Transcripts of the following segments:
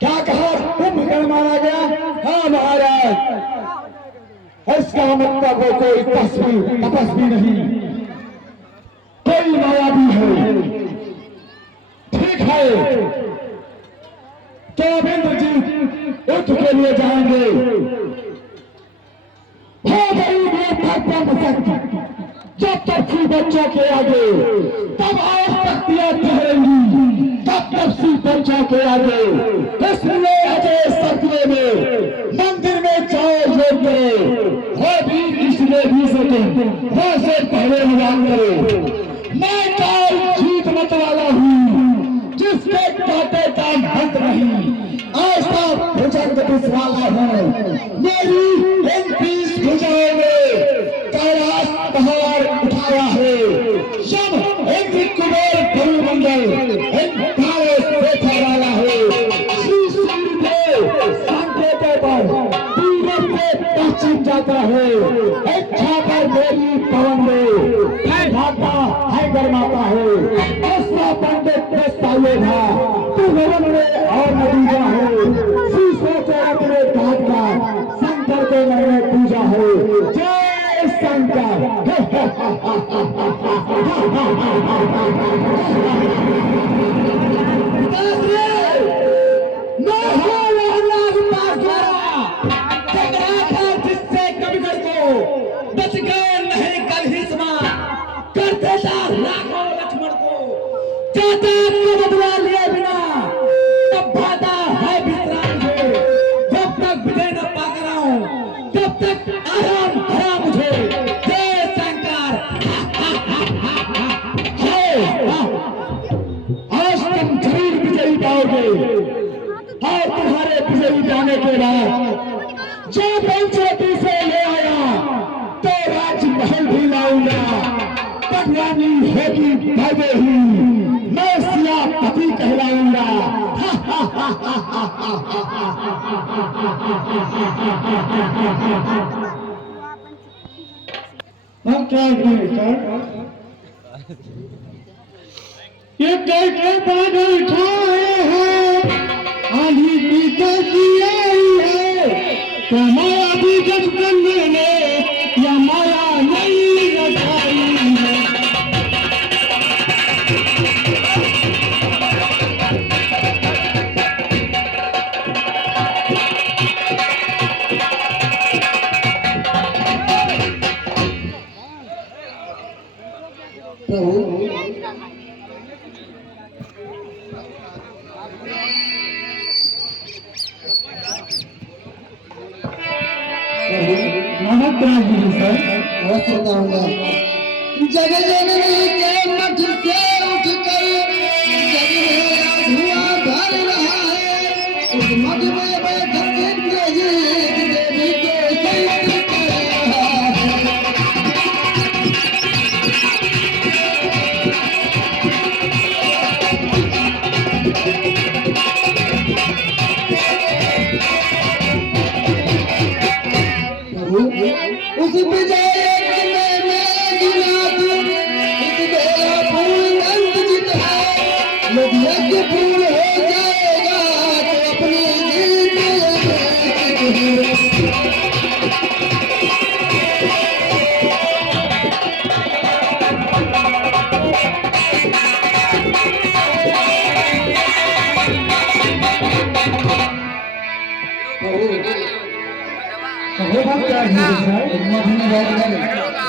क्या कहा? कुंभकर्ण मारा गया? हाँ महाराज, इसका मतलब वो कोई तपस्वी नहीं, कोई मायावी है। ठीक है, तो अब इंद्रजीत युद्ध के लिए जाएंगे। हो गई जब तक सी बच्चों के आगे, तब और शक्तियां ठहरेंगी, तब सी बच्चों के आगे। इसलिए अजय सत्य में मंदिर में जाओ, योग करो, वो भी इसलिए भी सके वो से पहले निदान करो। मैं काल जीत मत वाला हूँ, जिसके काटे का अंत नहीं, ऐसा भुजंग वाला है। मेरी इन 20 भुजाओं में कैलाश पहाड़ उठाया है। सब इंद्र कुबेर भूमंडल इन तारे देखा वाला है। श्री सूर्य को संकेत पर पूरब से पश्चिम जाता है। इच्छा पर मेरी पवन में भागता है गरमाता है। ऐसा पंडित दस्तावेज था तू भवन में और नतीजा है। शीशों को अपने घाट का शंकर के मन में पूजा है। जय शंकर। जिससे कविगर को बच गए नहीं कल ही समा कर देता लाखों लक्ष्मण को। चाचा को बदला लिए बिना तब भाता है विश्राम से। जब तक विजय न पा कर आऊं तब तक आराम हरा मुझे। जय शंकर। आज तुम जरूर विजयी पाओगे और तुम्हारे विजयी जाने के बाद जो पंचवटी से ले आया तो राजमहल भी लाऊंगा। पटवानी होगी भव्य ही, मैं सियापति कहलाऊंगा। हम क्या सर, ये कैसे बादल छाए हैं, आंधी की कैसी आई है। तो माया भी जब करने में या माया नहीं रखाई है। जग जननी के मठ से उठ कर जग में धुआं भर रहा है। उस मठ में बैठक इंद्रजीत देवी को संत कर रहा है। उस विजय यज्ञ पूर्ण हो जाएगा तो अपनी जीत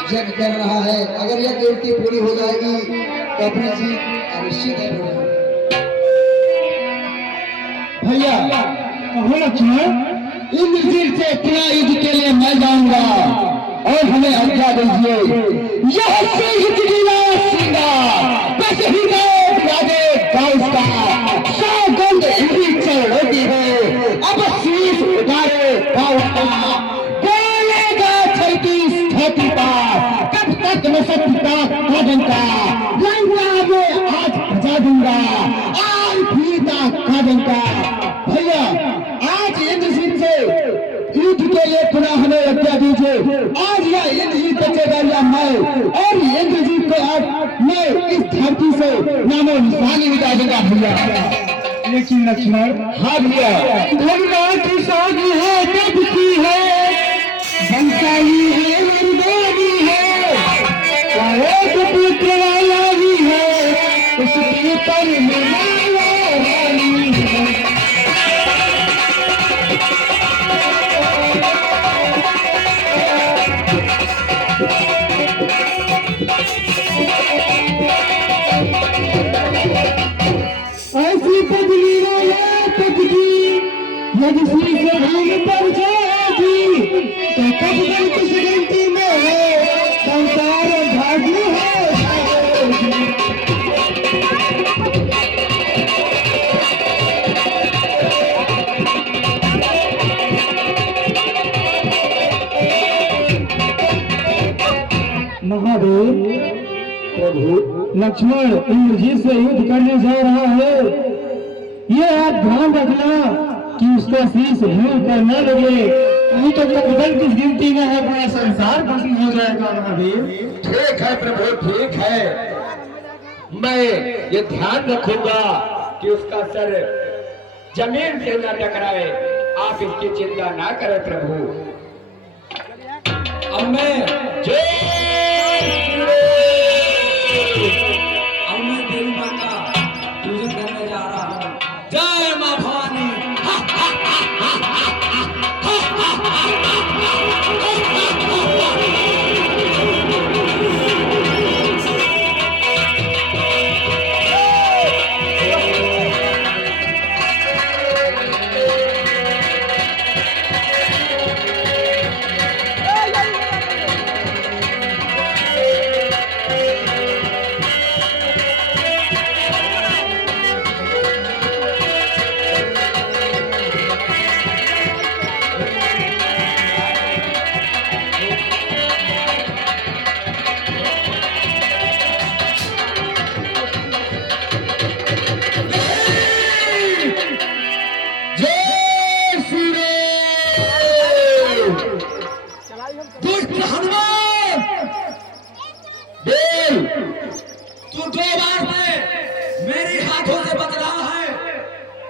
जग कर रहा है। अगर यह ड्यूटी पूरी हो जाएगी तो अपनी जीत निश्चित है। भैया कहो लक्ष्मण, इंद्रजीत से इतना युद्ध के लिए मैं जाऊंगा और हमें आज्ञा दीजिए। यह से युद्ध की लाशेगा बस ही उसका सौगंध इसी चल होती है। अब शीश उतारे बोलेगा छठी पार कब तक न सत्यता का लंका आज बचा दूंगा आज भीता का। भैया आज इंद्रजीत से युद्ध के लिए पुनः हमें आज्ञा दीजिए। आज यह इंद्रजीत बचेगा या मैं, और इंद्रजीत को आज मैं इस धरती से नामो निशानी मिटा दूंगा। भैया लेकिन लक्ष्मण, हाँ भैया, भगवान की शादी है कब की है, बंसाई है मर्दानी है, एक पुत्र वाला भी है, उसके पर मिलावा वाली है। ऐसी पगली वाला पगली यदि से भूल पर जाएगी तो कब तक कुछ गिनती में संसार भाग्य हो जाएगी। महादेव, प्रभु, लक्ष्मण इंद्रजीत से युद्ध करने जा रहा है, ये आप ध्यान रखना कि उसका शीश भूल पर न लगे, नहीं तो मुकदल की गिनती में है पूरा संसार खत्म हो जाएगा। महादेव, ठीक है प्रभु, ठीक है, मैं ये ध्यान रखूंगा कि उसका सर जमीन से न टकराए। आप इसकी चिंता ना करें प्रभु। अब मैं देवी मां का पूजन करने जा रहा हूँ। जय मां भवानी।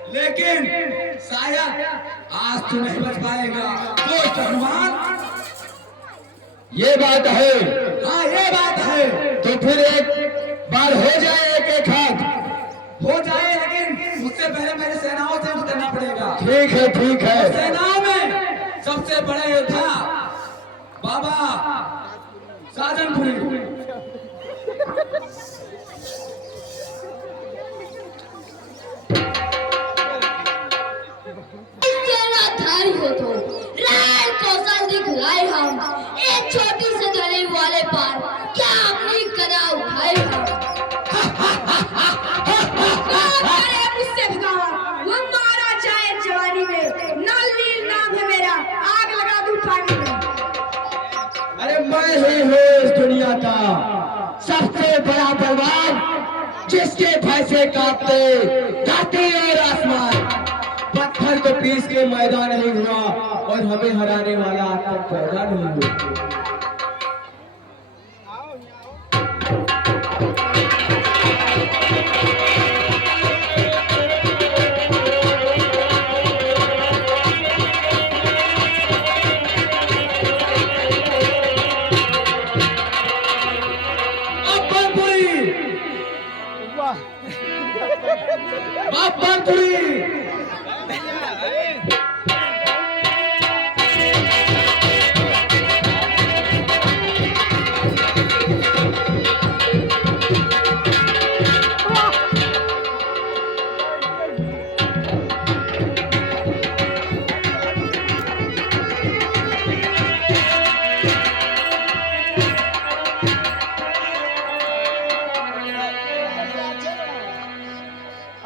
लेकिन शायद आज तो नहीं बच पाएगा। दोस्त हनुमान, ये बात है। हाँ ये बात है। तो फिर एक बार हो जाए, एक हाथ हो जाए, लेकिन उससे पहले मेरे सेनाओं से उतरना पड़ेगा। ठीक है, ठीक है। सेनाओं में सबसे बड़े योद्धा बाबा साजनपुरी। हो तो राय कौशल दिखलाए हम, एक छोटी से गले वाले पार क्या अपनी कदा उठाए हम। मुझसे भगावा, वो मारा चाहे जवानी में, नल नाम है मेरा, आग लगा दूं पानी में। अरे मैं ही हूँ इस दुनिया का सबसे बड़ा बलवान, जिसके भय से कांपते धरती और आसमान। पत्थर को पीस के मैदान नहीं हुआ और हमें हराने वाला आज तक पैदा नहीं हुआ।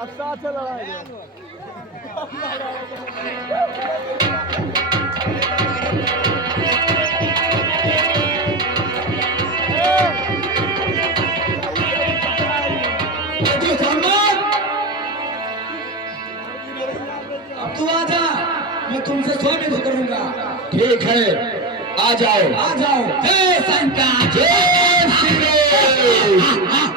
अब साथ से लड़ाई अब तू आ जा, मैं तुमसे स्वागत करूंगा। ठीक है, आ जाओ, आ जाओ। जय शंकर, जय श्री राम।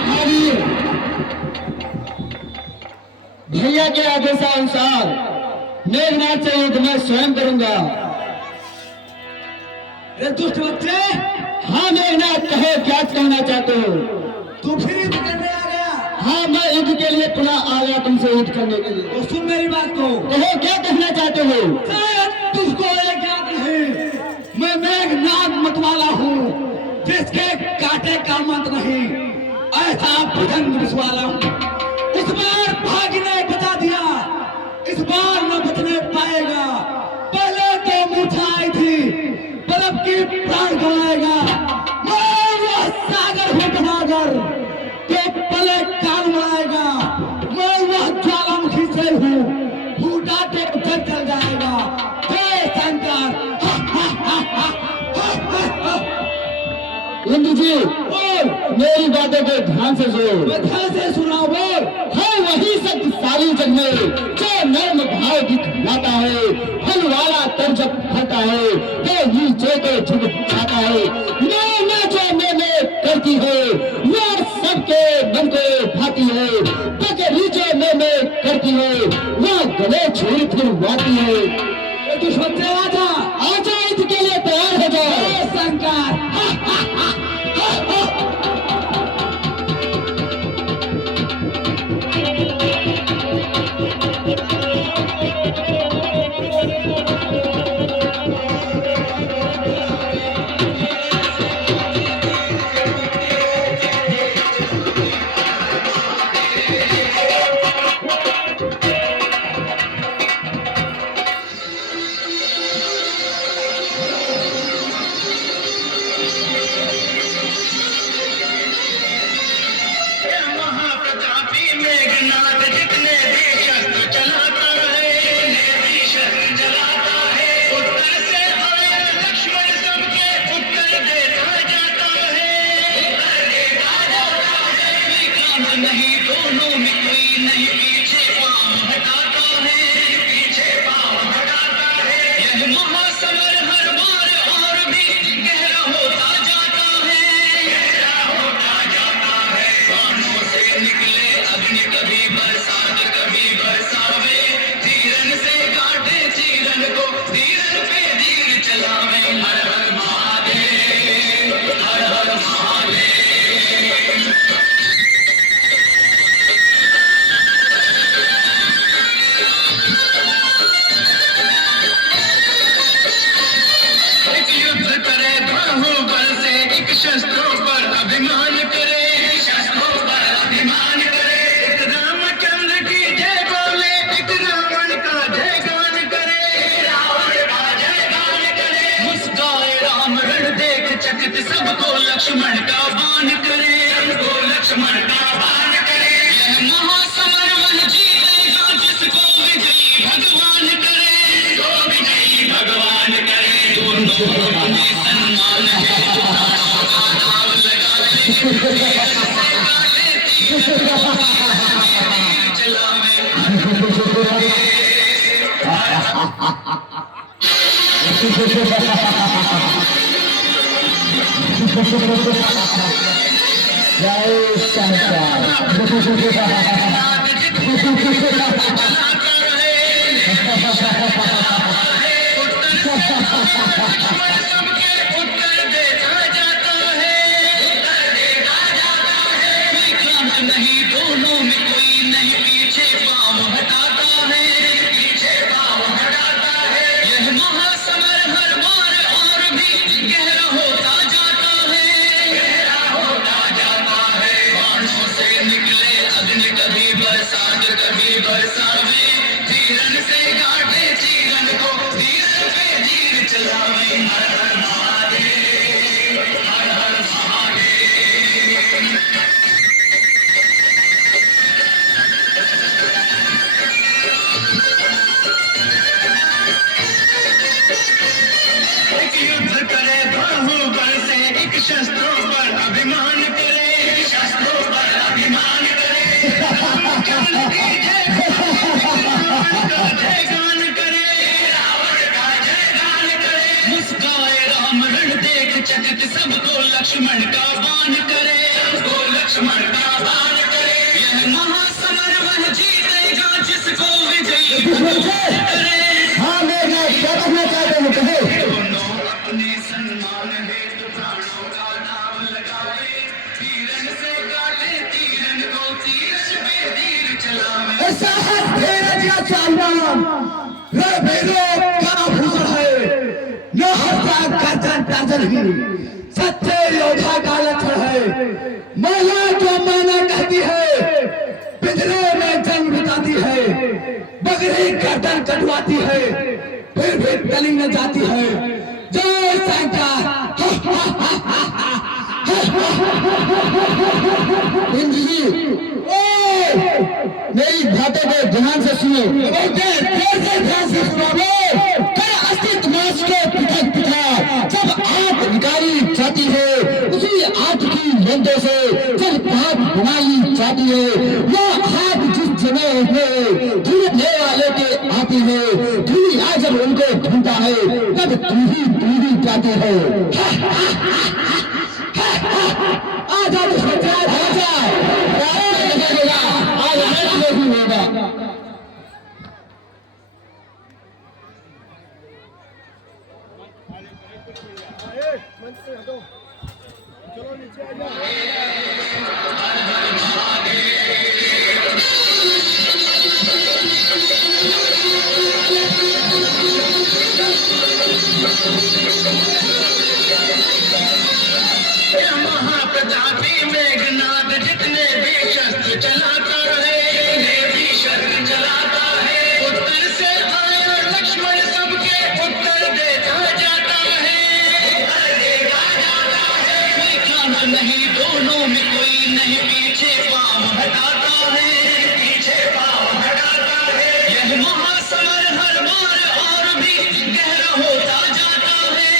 महावीर, भैया के आदेशानुसार मेघनाथ से युद्ध मैं स्वयं करूंगा। अरे दुष्ट बच्चे, हाँ मेघनाथ, कहो क्या कहना चाहते हो? तू फिर युद्ध करने आ गया? हाँ, मैं युद्ध के लिए पुनः आ गया तुमसे युद्ध करने के लिए। तो सुन मेरी बात को। कहो क्या कहना चाहते हो? शायद तुझको एक याद नहीं, मैं मेघनाथ मतवाला हूँ, जिसके काटे का मंत्र नहीं, ऐसा भुजंग विषवाला हूँ। इस बार भाग्य ने बचा दिया, इस बार न बचने पाएगा। पहले तो मूर्छा आई थी, पर अब की प्राण गवाएगा। मैं वह सागर हूँ सागर, तो पले कान बनाएगा। मैं वह ज्वालामुखी से हूँ, फूटा के जग जल जाएगा। जय शंकर। इंद्र जी, मेरी बातों को ध्यान से सुनो। मैं ध्यान से सुना बोल। है वही शक्तिशाली जग में जो नर्म भाव दिखलाता है, फल वाला तन जब फलता है तो नीचे को झुक जाता है। मैं जो में करती है वह सबके मन को भाती है, बकरी जो में करती है वह गले छोड़ फिर वाती है। दुश्मन से आजा, आजा, इसके लिए तैयार हो जाओ। जय शंकर। शस्त्रों पर अभिमान करे, शस्त्रों पर अभिमान करे। एक रामचंद्र की जय बोले, एक रावण का जय गान करे, रावण का जय गान करे। मुस्काए राम रण देख चकित, सबको लक्ष्मण का बाण करे, सबको लक्ष्मण का बाण करे। यह महासमर मन जीतेगा, जिसको विजयी भगवान करे, जिसको विजयी भगवान करे। दोनों में सम्मान है, नहीं दोनों में कोई नहीं, पीछे पाँव हटाता है, पीछे पाँव हटाता है। यह महासमर हर बार और भी गहरा होता जाता है, गहरा होता जाता है। बाणों से निकले अग्नि, कभी बरसात कभी बरसावे, तीरन से काटे चीरन को, तीर पे तीर चलावे। हर हर महादेव, हर हर महादेव। युद्ध करे बाहुबल से, एक शस्त्रों पर अभिमान करे, शस्त्रों पर अभिमान करे। रावण की जय का जय गान करे, रावण का जय गान करे। मुस्काए राम रण देख चकित, सबको लक्ष्मण का बाण तीरन से काटे तीरन को तीरन पे तीर चलावे ऐसा है धीरज का चालवान रे भेदो का भूषण है न हरता गर्दन दर्जन ही सच्चे योद्धा का लक्षण है महिला जो माना कहती है पिंजरे में जंग बिताती है बकरी गर्दन कटवाती है फिर भी टली न जाती है जय शंकर मेरी बातों को ध्यान से सुनो ध्यान से सुनो कर अस्तित्व मास के पृथक पृथक जब आग निकाली जाती है उसी आग की लंदों से जब भाग बना ली जाती है वह आग जिस जगह है धुलने वाले के आती है धुली आ जब उनको ढूंढता है तब दूरी जाती है आजा तो सोचा आजा आज हमें नहीं होगा महाप्रतापी मेघनाथ जितने भी शस्त्र चलाता है भी शस्त्र चलाता है उत्तर से आया लक्ष्मण सबके उत्तर देता जाता है विक्रांत नहीं दोनों में कोई नहीं पीछे पांव हटाता है यह महासमर हर बार और भी गहरा होता जाता है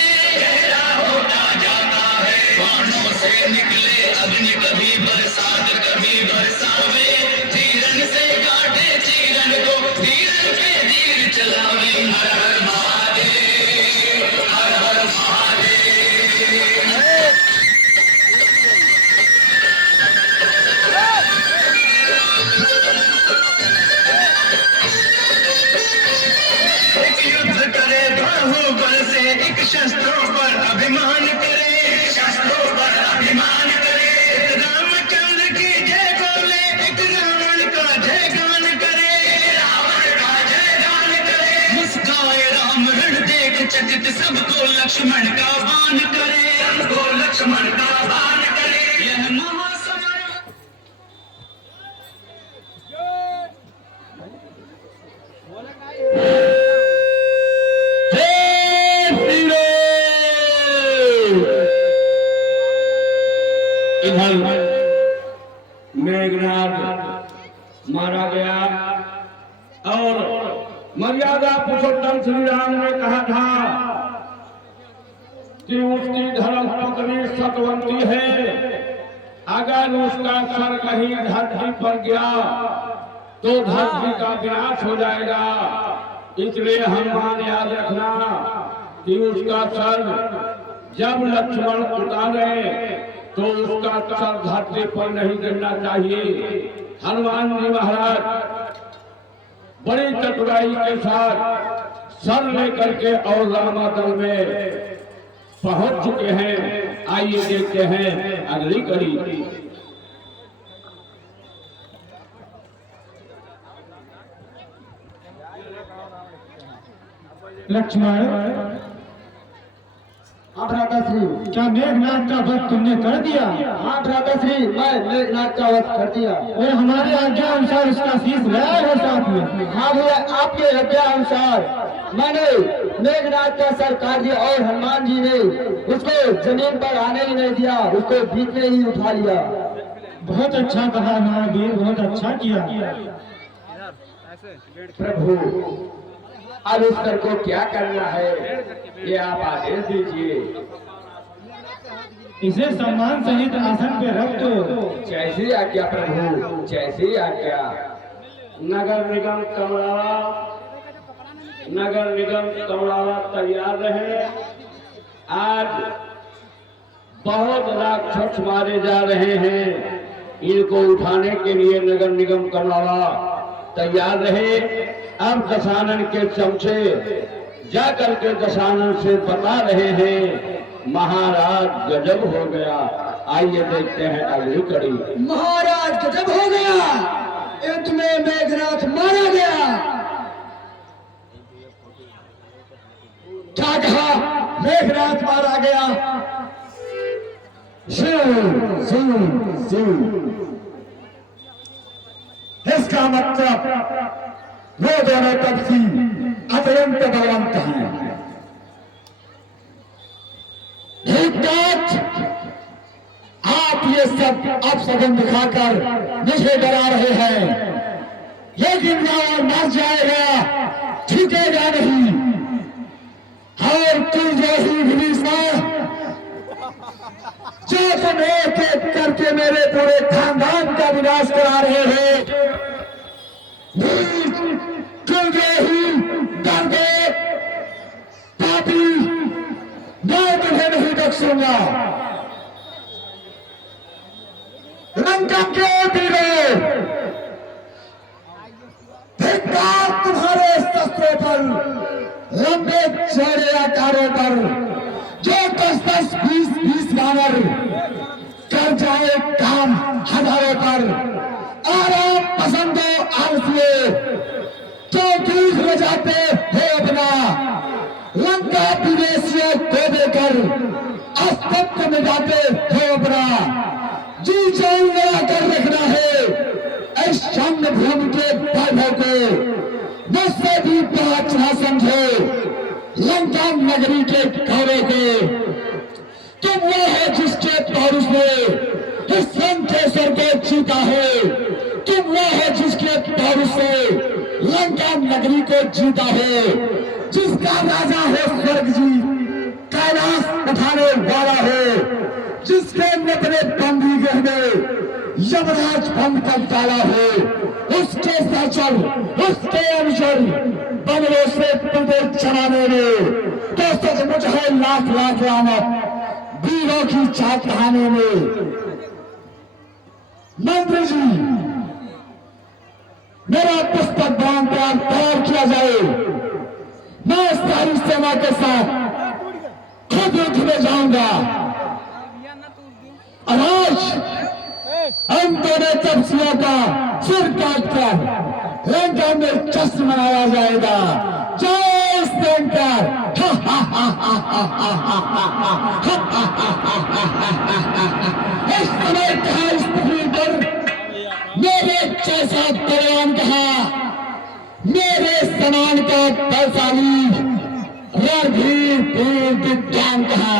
बाणों से निकले अग्नि कभी बरसात कभी बरसावे तीरन से काटे तीरन को तीरन पे तीर चलावे हर हर महादेव हर हर एक युद्ध करे बाहुबल से एक शस्त्रों पर अभिमान करे रामचंद्र की जय बोले एक रावण का जय गान करे मुस्काए राम रण देख चकित सबको लक्ष्मण का बाण करे यह महासमर इधर मेघनाथ मारा गया और मर्यादा पुरुषोत्तम श्री राम ने कहा था कि उसकी धर्म पत्नी सतवंती है अगर उसका सर कहीं धरती पर गया तो धरती का विनाश हो जाएगा इसलिए हनुमान याद रखना कि उसका सर जब लक्ष्मण उतारे तो उसका सर धरती पर नहीं गिरना चाहिए। हनुमान जी महाराज बड़ी चतुराई के साथ सर लेकर के और रामादल में पहुंच चुके हैं। आइए देखते हैं अगली कड़ी। लक्ष्मण भ्राताश्री, क्या मेघनाथ का वध तुमने कर दिया? हाँ भ्राताश्री, मैं मेघनाथ का वध कर दिया और हमारे आज्ञा अनुसार उसका शीश लाया है साथ में। हाँ भैया, आपके आज्ञा अनुसार मैंने मेघनाथ का सर काट दिया और हनुमान जी ने उसको जमीन पर आने ही नहीं दिया, उसको बीच में ही उठा लिया। बहुत अच्छा कहा महावीर, बहुत अच्छा किया। प्रभु अब इस सर को क्या करना है, ये आप आदेश दीजिए। इसे सम्मान सहित आसन पे रख दो। जैसी आज्ञा प्रभु, जैसी आज्ञा। नगर निगम कमलावा तैयार रहे। आज बहुत राक्षस मारे जा रहे हैं, इनको उठाने के लिए नगर निगम कमलावा तैयार रहे। अब दशानन के चमचे जा करके दशानन से बता रहे हैं महाराज गजब हो गया। आइए देखते हैं अगली कड़ी। महाराज गजब हो गया, युद्ध में मेघनाथ मारा गया। क्या कहा? मेघनाथ मारा गया। शिव शिव शिव, इसका मतलब वो दोनों तपसी अत्यंत बलवंत हैं। भूतनाथ, आप ये सब अपशगुन दिखाकर मुझे डरा रहे हैं, लेकिन रावण मर जाएगा, झुकेगा नहीं। और तुम जैसी विभीषण, जो तुम एक एक करके मेरे पूरे खानदान का विनाश करा रहे हैं, तुम जैसी दर्दे पापी, मैं तुम्हें नहीं बख्शूंगा। लंका के वीरों, धिक्कार तुम्हारे शस्त्रों पर, लंबे चौड़े आकारों पर, जो 10-10, 20-20 वानर कर जाए काम हजारों पर। आराम पसंद हो आलसियों, जो दूर हो जाते हो अपना लंका विदेशियों को देकर अस्तित्व में जाते हो अपना। जी जान लड़ा कर रखना है इस जन्म भूमि के वैभव को, मुझसे भी बात ना समझो लंका नगरी के गौरव को। तुम वो है जिसके पौरुष ने इस लंकेश्वर को जीता है, तुम वो है जिसके पौरुष से लंका नगरी को जीता है, जिसका राजा है स्वर्ग जी, कैलाश उठाने वाला है, जिसके नतने बंदी गृह में यमराज बंद कर डाला है, उसके सहचर, उसके अनुचर बंगलों से प्रदेश चलाने में तो सचमुच है लाख लाख लानत वीरों की चाक कहानी में। मंत्री जी, मेरा पुस्तक बयान तैयार किया जाए, मैं सारी सेना के साथ खुद युद्ध में जाऊंगा। आज हम दोनों तपस्वियों का सिर काटकर लंका में जश्न मनाया जाएगा। जय शंकर। इस समय कहा इस पृथ्वी पर मेरे जैसा बलवान कहा, मेरे समान का बलशाली रणधीर वीर विद्वान कहा।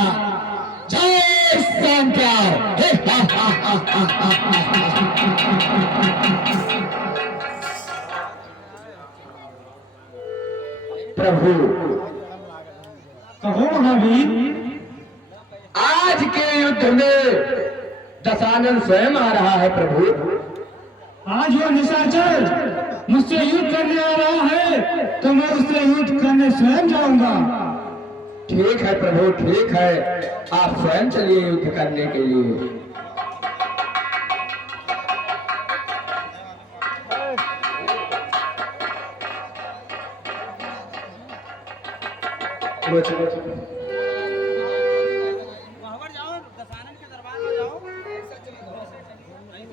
जय शंकर। प्रभु, कहो महावीर, आज के युद्ध में दशानन स्वयं आ रहा है। प्रभु, आज वो निशाचर मुझसे युद्ध करने आ रहा है, तो मैं उससे युद्ध करने स्वयं जाऊंगा। ठीक है प्रभु, ठीक है, आप स्वयं चलिए युद्ध करने के लिए।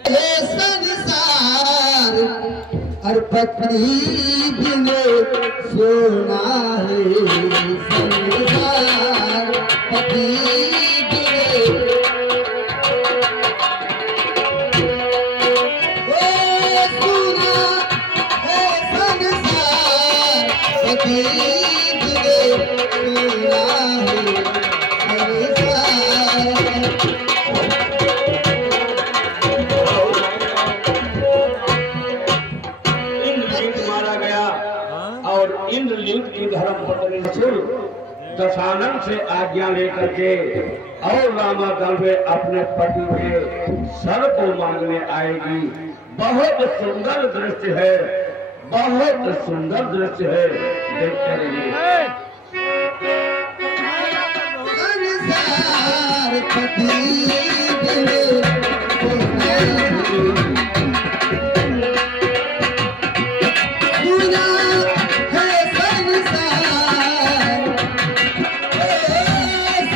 ये संसार और पत्नी बिने सोना है, संसार पत्नी बिने सोना है, संसार पत्नी बिने सोना है, संसार। मारा गया और इंद्रलिंग की धर्मपत्नी दशानन से आज्ञा लेकर के और रामा दल में अपने पति के सर को मांगने आएगी। बहुत सुंदर दृश्य है, बहुत सुंदर दृश्य है, देखते रहिए। संसार पति बिने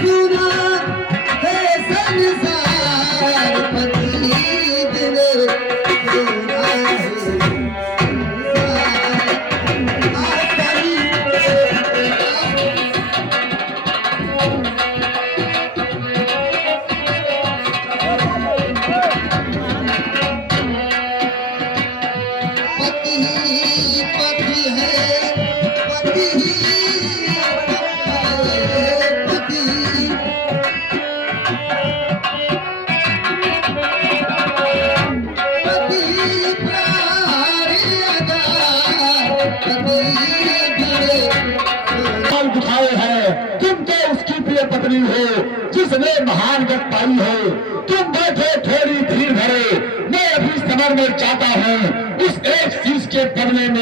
सुना महान गत पाई हो। तुम बैठे थोड़ी धीर धरे, मैं अभी समर में चाहता हूँ उस एक शीश के बदले में